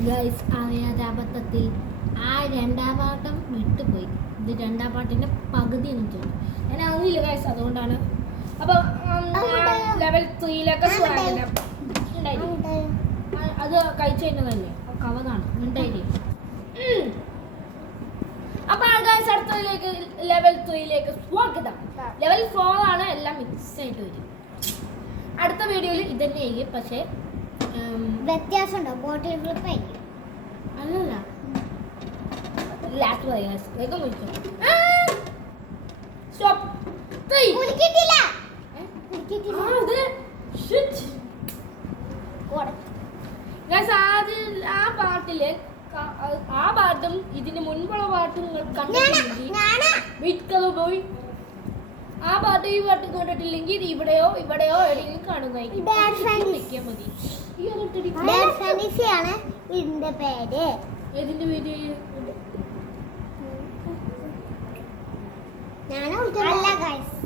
Guys അറിയാതെ അബദ്ധത്തിൽ ആ രണ്ടാം പാട്ടം വിട്ടുപോയി. ഇത് രണ്ടാം പാട്ടിന്റെ പകുതി എനിക്ക് ഞാൻ അറിയില്ല ഗൈസ്, അതുകൊണ്ടാണ്. അപ്പൊ ലെവൽ 3 സ്വാഗതം. അത് കഴിച്ചു കഴിഞ്ഞതല്ലേ കവറാണ് ഉണ്ടായില്ലേ. അപ്പൊ ഗൈസ് അടുത്തതിലേക്ക് ലെവൽ 3 സ്വാഗതം. ലെവൽ 4 ആണ്, എല്ലാം മിക്സ് ആയിട്ട് വരും. അടുത്ത വീഡിയോയിൽ ഇതന്നെ ആയിരിക്കും, പക്ഷേ വ്യത്യാസമുണ്ടോ? ബോട്ടിൽ ഫ്ലിപ്പ് ആയിരിക്കും. അല്ലല്ല ലാസ്റ്റ് ഗൈസ് വേഗം വിളിക്കും. സ്റ്റോപ്പ്. കുളിക്കിട്ടില്ല. ഗൈസ് ആദ്യം ആ പാട്ടില് ആ പാട്ടും ഇതിന് മുൻപുള്ള പാട്ടും നിങ്ങൾ കണ്ടിട്ടില്ലെങ്കിൽ പോയി ആ പാട്ട് ഈ പാട്ട് കണ്ടിട്ടില്ലെങ്കിൽ ഇവിടെയോ എവിടെയെങ്കിലും കാണുന്നതായിരിക്കും. മതി. ഇതിന്റെ പേര്. ഏതിന്റെ പേര്? അല്ല ഗൈസ്